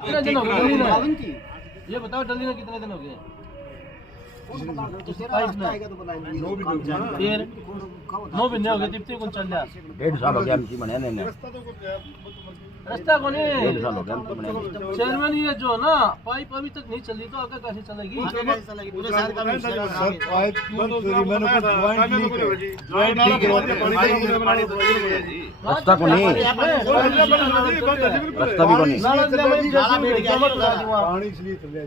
कितने दिन हो गए? ये बताओ जल्दी ना कितने दिन हो गए? फिर 9 महीने हो गए तिप्ती कौन चल जा 1.5 साल हो गया हमकी बने ने रास्ता कौन है 1.5 साल हो गया हमको बने चेयरमैन ये जो ना पाइप अभी तक नहीं चली तो आगे कैसे चलेगी? पूरे साल का सर पाइप मैंने को ज्वाइंट लीक रास्ता को नहीं रास्ता भी को नहीं पानी इसलिए चल रहा है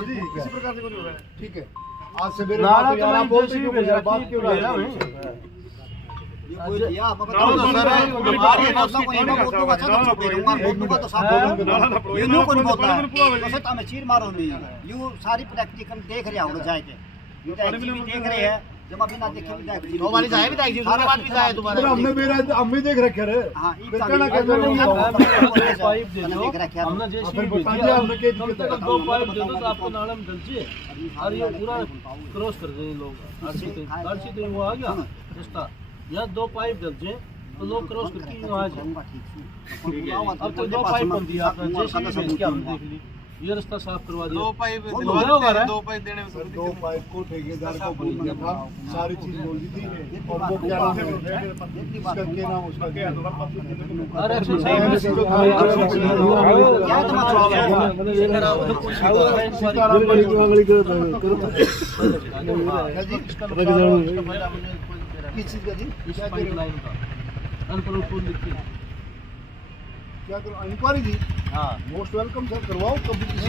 जी किसी प्रकार से नहीं हो रहा है। ठीक है आज से मेरे नाला यार आप बोलते क्यों भेजा बात क्यों रहा है चीर मारो नहीं यू सारी प्रैक्टिकल देख रहे हो जाके देख रहे हैं जब अभी ना देखे भी जाए दो बार जाए भी जाए दूसरी बात भी जाए दोबारा हमने मेरा हम देख रखे रे हां पाइप दे दो हमने जेसीबी भेजी हमने के दो पाइप दे दो तो आपको नाला में डल से और ये पूरा क्रॉस कर देंगे लोग आरसी तो वो आ गया रास्ता यहाँ 2 पाइप डल से तो लोग क्रॉस करके वहां जाए अब तो 2 पाइप बन दिया आपने जेसीबी भेज के हमने देख ली ये रास्ता साफ करवा दिया 2 पाइप 2 पाइप देने में 2 पाइप को ठेकेदार को बोलना था सारी चीज बोल दी थी और वो क्या नाम है इसका क्या नाम उसका अरे किस चीज का जी क्या करो इंक्वायरी जी हाँ मोस्ट वेलकम सर करवाओ कभी किसी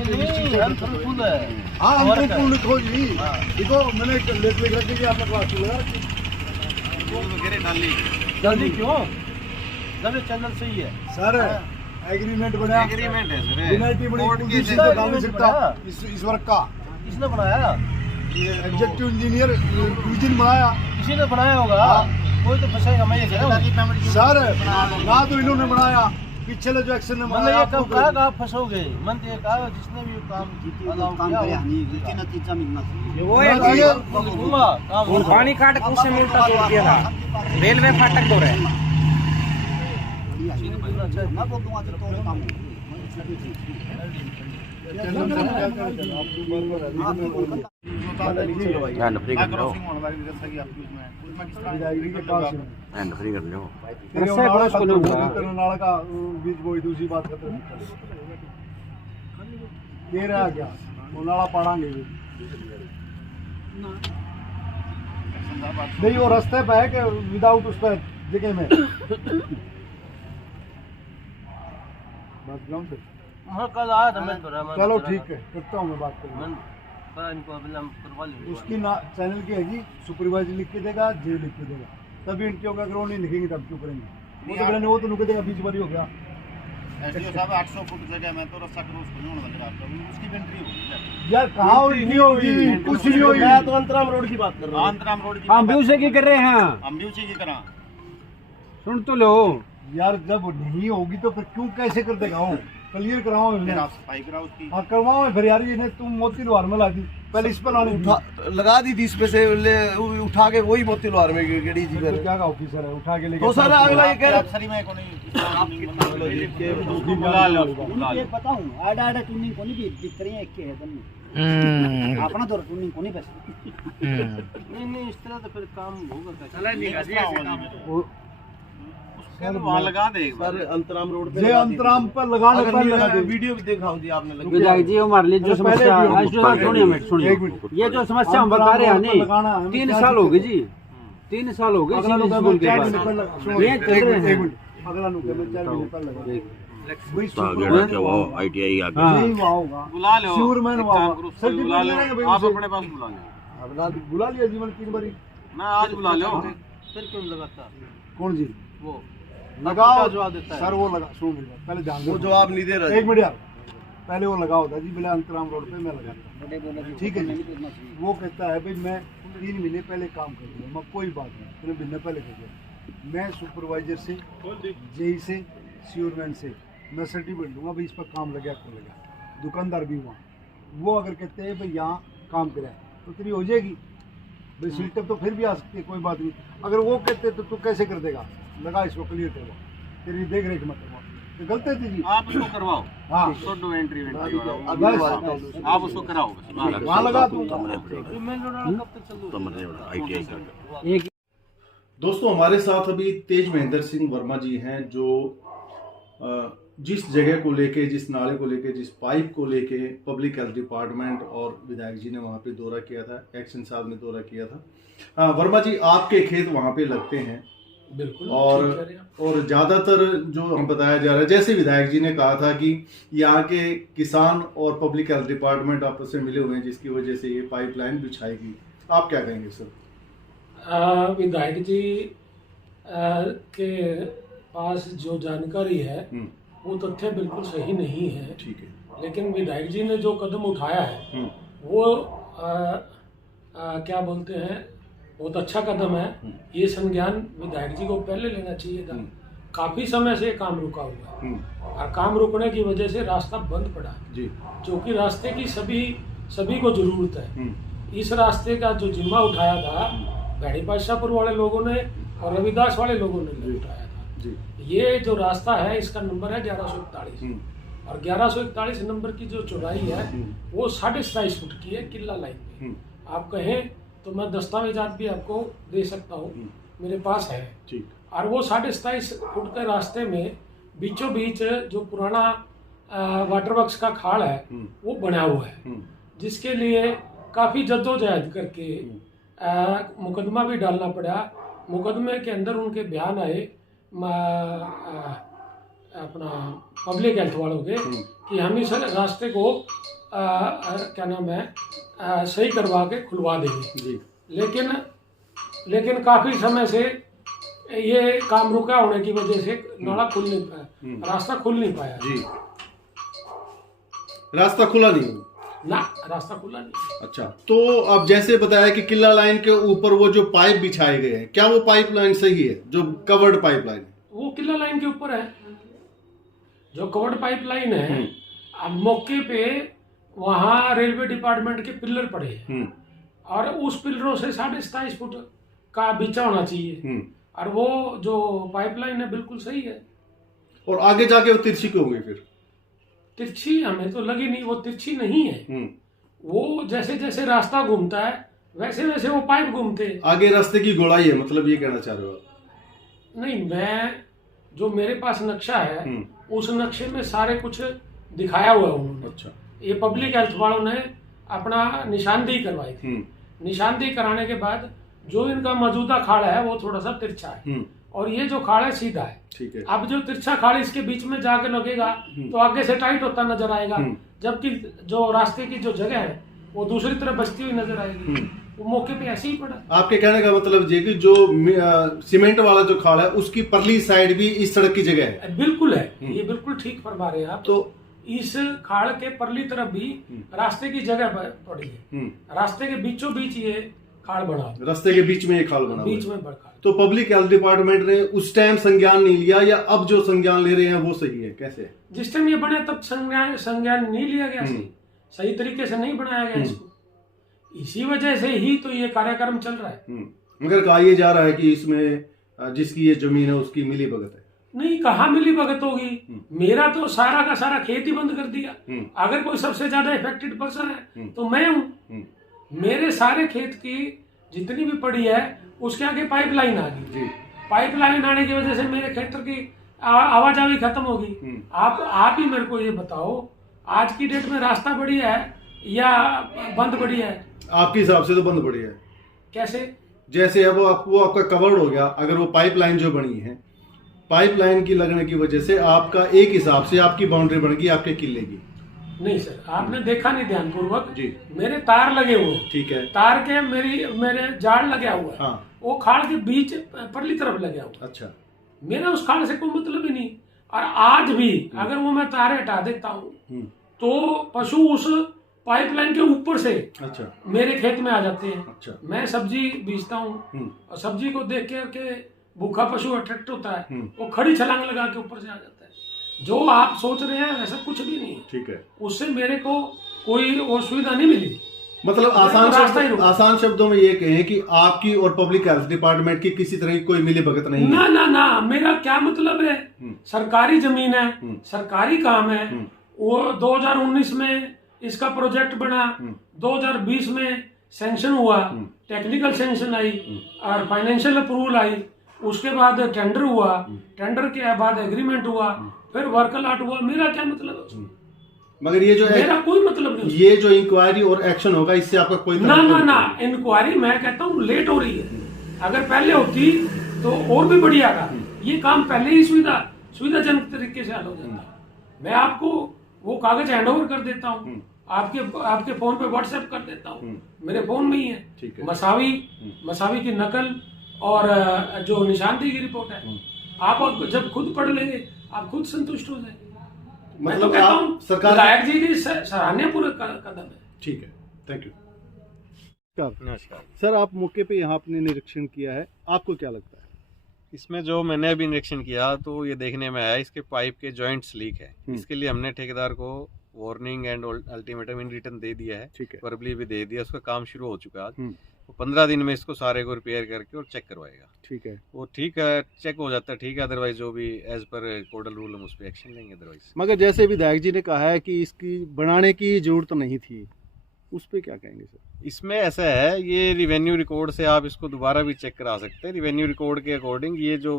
फुल है हाँ हमको लिखो जी देखो मैंने लेट लिख रखी थी आपने क्लास लगा जल्दी क्यों जब ये चैनल सही है सर एग्रीमेंट बना एग्रीमेंट है सर यूनाइटेड बड़ी पुलिस का काम नहीं सकता इस वर्क का किसने बनाया? एग्जीक्यूटिव इंजीनियर यूजिन बनाया किसी ने बनाया होगा कोई तो फंसेगा मैं ये कह रहा हूँ सर ना तो इन्होंने बनाया पिछले जो एक्शन ने मतलब बनाया ये कब कहा आप फंसोगे मन तो ये कहा जिसने भी काम काम नतीजा मिलना चाहिए वो है और पानी काट के उससे मिलता जोड़ दिया था रेलवे फाटक दो रहे मैं बोल दूंगा तो और काम हैंड फ्री कर लो हैंड फ्री कर लो नाला का बीच बोई दूसरी बात करते ये रहा क्या वो नाला पड़ांगे नहीं वो रास्ते पे है कि विदाउट उस पर जगह में बात जाऊँ फिर हाँ कल आया था मैं चलो ठीक है करता हूँ मैं बात करूँगा इनको अभी हम करवा लेंगे उसकी ना चैनल की है जी सुपरवाइजर लिख के देगा जे लिख के देगा तभी इनके होगा अगर वो नहीं लिखेंगे तब क्यों करेंगे वो तो नुके देगा बीच बारी हो गया एसडीओ साहब 800 फुट जगह में तो रास्ता क्रॉस करने वाला लग रहा है उसकी एंट्री होगी यार कहाँ नहीं होगी कुछ नहीं होगी मैं तो अंतराम रोड की बात कर रहा हूँ अंतराम रोड की हम भी उसे की कर रहे हैं हम भी उसी की तरह सुन तो लो यार जब नहीं होगी तो फिर क्यों कैसे कर देगा वो क्लियर कराओ फिर आप सफाई कराओ उसकी हाँ करवाओ फिर यार ये तुम मोती लोहार में ला दी पहले इस पर लाने लगा दी थी इस पे से उठा के वही मोती लोहार में गेड़ी जी तो क्या का ऑफिसर है उठा के लेके तो सर अगला ये कह रहा सरी में को नहीं बुला लो ये बताऊं आड़ा आड़ा टूनिंग कोनी भी दिख रही है एक के है तन्ने अपना तो टूनिंग कोनी बस नहीं इस तरह तो फिर काम होगा कैसे चला नहीं वहाँ लगा दे सर अंतराम रोड पे ये अंतराम पर लगाने पर लगा दे वीडियो भी दिखाऊं जी आपने विधायक जी हमारे लिए जो समस्या सुनिए ये जो समस्या हम बता रहे हैं नहीं 3 साल हो गए जी 3 साल हो गए स्कूल के बाद ये चल रहे हैं अगला नुके में 4 महीने पर लगा वो आईटीआई आ नहीं वहाँ होगा बुला लो श्योरमैन वहाँ सर जी बुला लो आप अपने पास बुला लो बुला लिया जीवन 3 बारी ना आज बुला लो फिर क्यों लगाता कौन जी वो लगाओ जवाब देता है सर वो लगा सुन पहले जान वो जवाब नहीं दे रहा एक मिनट यार पहले वो लगा होता जी बिना अंतराम रोड पे मैं लगाता ठीक है जी वो कहता है भाई मैं 3 महीने पहले काम कर दिया मैं कोई बात नहीं 3 महीने पहले कर दिया मैं सुपरवाइजर से जेई से श्योरमैन से मैं सर्टिफिकेट दूंगा भाई इस पर काम लगे आपको लगा दुकानदार भी वहाँ वो अगर कहते हैं भाई यहाँ काम करे तो तेरी हो जाएगी भाई सीटअप तो फिर भी आ सकती है कोई बात नहीं अगर वो कहते तो तू कैसे कर देगा लगा इसको क्लियर करवा तेरी देख रेख मत करवा तो गलती थी जी। आप उसको करवाओ, हाँ नो एंट्री वाला बस आप उसको कराओ बस। वहाँ लगा दूंगा। ITI का दोस्तों हमारे साथ अभी तेज महेंद्र सिंह वर्मा जी हैं, जो जिस जगह को लेके, जिस नाले को लेके, जिस पाइप को लेके पब्लिक हेल्थ डिपार्टमेंट और विधायक जी ने वहाँ पे दौरा किया था, एक्शन साहब ने दौरा किया था। वर्मा जी, आपके खेत वहाँ पे लगते हैं बिल्कुल, और ज़्यादातर जो हम बताया जा रहा है, जैसे विधायक जी ने कहा था कि यहाँ के किसान और पब्लिक हेल्थ डिपार्टमेंट आपस में मिले हुए हैं, जिसकी वजह से ये पाइपलाइन बिछाएगी। आप क्या कहेंगे सर? विधायक जी के पास जो जानकारी है वो तथ्य बिल्कुल सही नहीं है। ठीक है। लेकिन विधायक जी ने जो कदम उठाया है वो क्या बोलते हैं, बहुत अच्छा कदम है। ये संज्ञान विधायक जी को पहले लेना चाहिए था। काफी समय से काम रुका हुआ है और काम रुकने की वजह से रास्ता बंद पड़ा जी, जो कि रास्ते की सभी को जरूरत है। इस रास्ते का जो जिम्मा उठाया था भैड़ी बादशाहपुर वाले लोगों ने और रविदास वाले लोगों ने उठाया था जी। ये जो रास्ता है इसका नंबर है 1141 और 1141 नंबर की जो चौड़ाई है वो 27.5 फुट की है किला लाइन में। आप कहें तो मैं दस्तावेजात भी आपको दे सकता हूँ, मेरे पास है। और वो 27.5 फुट के रास्ते में बीचों बीच जो पुराना वाटर वर्क्स का खाड़ है वो बना हुआ है, जिसके लिए काफ़ी जद्दोजहद करके मुकदमा भी डालना पड़ा। मुकदमे के अंदर उनके बयान आए अपना पब्लिक हेल्थ वालों के कि हम इस रास्ते को क्या नाम है सही करवा के खुलवा देंगे। लेकिन काफ़ी समय से ये काम रुका होने की वजह से नाला खुल नहीं पाया, रास्ता खुल नहीं पाया जी। रास्ता खुला नहीं ना, रास्ता खुला नहीं। अच्छा, तो अब जैसे बताया कि किला लाइन के ऊपर वो जो पाइप बिछाए गए हैं, क्या वो पाइप लाइन सही है जो कवर्ड पाइप लाइन है? वो किला लाइन के ऊपर है जो कवर्ड पाइप लाइन है। अब मौके पे वहाँ रेलवे डिपार्टमेंट के पिलर पड़े हैं और उस पिलरों से 27.5 फुट का बिछा होना चाहिए और वो जो पाइपलाइन है बिल्कुल सही है। और आगे जाके वो तिरछी क्यों हुई फिर? तिरछी हमें तो लगी नहीं, वो तिरछी नहीं है। वो जैसे जैसे रास्ता घूमता है वैसे वैसे वो पाइप घूमते हैं। आगे रास्ते की गोलाई है, मतलब ये कहना चाह रहे हो आप? नहीं, मैं जो मेरे पास नक्शा है उस नक्शे में सारे कुछ दिखाया हुआ है उन्होंने। अच्छा। ये पब्लिक हेल्थ वालों ने अपना निशानदेही करवाई थी। निशानदेही कराने के बाद जो इनका मौजूदा खाड़ है वो थोड़ा सा तिरछा है और ये जो खाड़ है सीधा है। ठीक है। अब जो तिरछा खाड़ इसके बीच में जाके लगेगा तो आगे से टाइट होता नजर आएगा, जबकि जो रास्ते की जो जगह है वो दूसरी तरफ बचती हुई नजर आएगी। वो मौके पे ऐसे ही पड़ा। आपके कहने का मतलब ये कि जो सीमेंट वाला जो खाड़ है उसकी परली साइड भी इस सड़क की जगह है? बिल्कुल है, ये बिल्कुल ठीक फरमा रहे हैं आप। तो इस खाड़ के परली तरफ भी रास्ते की जगह पड़ी है। रास्ते के बीचों बीच ये खाड़ बना, रास्ते के बीच में ये खाड़ बना, बीच में बड़ा। तो पब्लिक हेल्थ डिपार्टमेंट ने उस टाइम संज्ञान नहीं लिया या अब जो संज्ञान ले रहे हैं वो सही है? कैसे? जिस टाइम ये बने तब संज्ञान नहीं लिया गया, सही तरीके से नहीं बनाया गया इसको। इसी वजह से ही तो ये कार्यक्रम चल रहा है। मगर कहा यह जा रहा है कि इसमें जिसकी ये जमीन है उसकी मिली भगत है। नहीं, कहाँ मिली भगत होगी? मेरा तो सारा का सारा खेत ही बंद कर दिया। अगर कोई सबसे ज्यादा इफेक्टेड पर्सन है तो मैं हूँ। मेरे सारे खेत की जितनी भी पड़ी है उसके आगे पाइपलाइन आ गई। पाइपलाइन आने की वजह से मेरे क्षेत्र की आवाजाही खत्म होगी। आप ही मेरे को ये बताओ, आज की डेट में रास्ता बढ़िया है या बंद बढ़िया है? आपके हिसाब से तो बंद बढ़िया है। कैसे? जैसे अब वो आपका कवर्ड हो गया, अगर वो पाइपलाइन जो बनी है, पाइपलाइन की लगने की वजह से आपका एक हिसाब से आपकी बाउंड्री बन गई आपके किले की। नहीं सर, आपने देखा नहीं ध्यानपूर्वक जी। मेरे तार लगे हुए, ठीक है, तार के मेरे जाल लगा हुआ है। हाँ। वो खाड़ के बीच परली तरफ लगा हुआ। अच्छा। मेरा उस खाड़ से कोई मतलब ही नहीं। और आज भी अगर वो मैं तार हटा देता हूँ तो पशु उस पाइपलाइन के ऊपर से अच्छा मेरे खेत में आ जाते हैं। अच्छा। मैं सब्जी बेचता हूँ और सब्जी को देख के भूखा पशु अट्रैक्ट होता है, वो खड़ी छलांग लगा के ऊपर से आ जाता है। जो आप सोच रहे हैं वैसा कुछ भी नहीं। ठीक है। उससे मेरे को कोई और सुविधा नहीं मिली। मतलब आसान शब्दों में ये कहें कि आपकी और पब्लिक हेल्थ डिपार्टमेंट की किसी तरह की कोई मिली भगत नहीं ना है। ना ना, मेरा क्या मतलब है, सरकारी जमीन है, सरकारी काम है। वो 2019 में इसका प्रोजेक्ट बना, 2020 में सैंक्शन हुआ, टेक्निकल सैंक्शन आई और फाइनेंशियल अप्रूवल आई, उसके बाद टेंडर हुआ, टेंडर के बाद एग्रीमेंट हुआ, फिर वर्क अलॉट हुआ। मेरा क्या मतलब है? मगर ये जो मेरा कोई मतलब नहीं। ये जो इंक्वायरी और एक्शन होगा इससे आपका कोई ना इंक्वायरी मैं कहता हूँ लेट हो रही है। अगर पहले होती तो और भी बढ़िया था। ये काम पहले ही सुविधाजनक तरीके से हल हो जाता। मैं आपको वो कागज हैंड ओवर कर देता हूँ, आपके फोन पे व्हाट्सएप कर देता हूँ, मेरे फोन में ही है। मसावी की नकल और जो निशानदेही की रिपोर्ट है, आप जब खुद पढ़ लेंगे आप खुद संतुष्ट हो जाएंगे। मतलब कहता आप हूँ सरकार विधायक जी की सराहनीय पूरा कदम है। ठीक है, थैंक यू। नमस्कार सर, आप मौके पे यहाँ आपने निरीक्षण किया है, आपको क्या लगता है? इसमें जो मैंने अभी निरीक्षण किया तो ये देखने में आया इसके पाइप के जॉइंट्स लीक है। इसके लिए हमने ठेकेदार को warning and ultimatum in return दे दिया है, ठीक है, वर्बली भी दे दिया। उसका काम शुरू हो चुका है आज। वो 15 दिन में इसको सारे को रिपेयर करके और चेक करवाएगा। ठीक है, वो ठीक है, चेक हो जाता है ठीक है, अदरवाइज जो भी एज पर कोडल रूल हम उस पर एक्शन लेंगे अदरवाइज। मगर जैसे विधायक जी ने कहा है कि इसकी बनाने की जरूरत नहीं थी, उस पे क्या कहेंगे सर? इसमें ऐसा है, ये रिवेन्यू रिकॉर्ड से आप इसको दोबारा भी चेक करा सकते हैं। रिवेन्यू रिकॉर्ड के अकॉर्डिंग ये जो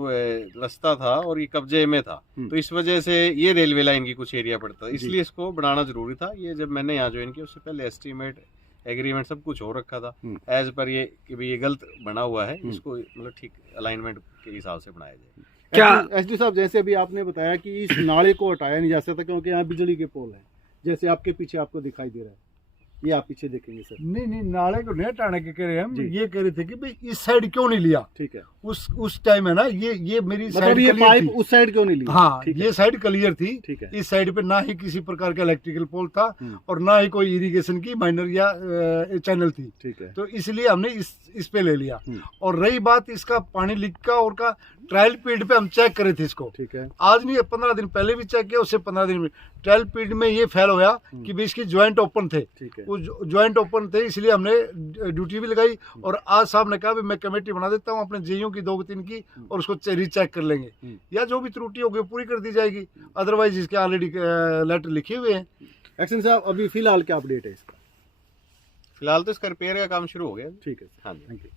रास्ता था और ये कब्जे में था, तो इस वजह से ये रेलवे लाइन की कुछ एरिया पड़ता था, इसलिए इसको बढ़ाना जरूरी था। ये जब मैंने यहाँ ज्वाइन किया उससे पहले एस्टीमेट एग्रीमेंट सब कुछ हो रखा था एज पर ये कि भाई ये गलत बना हुआ है, इसको मतलब ठीक अलाइनमेंट के हिसाब से बनाया जाए। क्या एसडी साहब, जैसे अभी आपने बताया कि इस नाले को हटाया नहीं जा सकता क्योंकि यहाँ बिजली के पोल है, जैसे आपके पीछे आपको दिखाई दे रहा है, ये आप पीछे देखेंगे सर। नहीं, नाले को नहीं हटाने के कह रहे हैं हम, ये कह रहे थे कि भाई इस साइड क्यों नहीं लिया। ठीक है, उस टाइम है ना, ये मेरी मतलब ये पाइप उस साइड क्यों नहीं लिया? हाँ, ये साइड क्लियर थी। ठीक है, इस साइड पे ना ही किसी प्रकार का इलेक्ट्रिकल पोल था और ना ही कोई इरिगेशन की माइनर या चैनल थी। ठीक है, तो इसलिए हमने इस पे ले लिया। और रही बात इसका पानी लीक का और का, ट्रायल पीरियड पे हम चेक करे थे इसको। ठीक है, आज नहीं 15 दिन पहले भी चेक किया, उससे 15 दिन में ट्रायल पीरियड में ये फेल होया कि भी इसकी ज्वाइंट ओपन थे। ठीक है, वो ज्वाइंट ओपन थे, इसलिए हमने ड्यूटी भी लगाई। और आज साहब ने कहा मैं कमेटी बना देता हूँ अपने जेईओ की 2-3 की, और उसको रीचेक कर लेंगे, या जो भी त्रुटि होगी पूरी कर दी जाएगी। अदरवाइज इसके ऑलरेडी लेटर लिखे हुए हैं। एक्शन साहब, अभी फिलहाल क्या अपडेट है इसका? फिलहाल तो इसका रिपेयर का काम शुरू हो गया। ठीक है, हाँ, थैंक यू।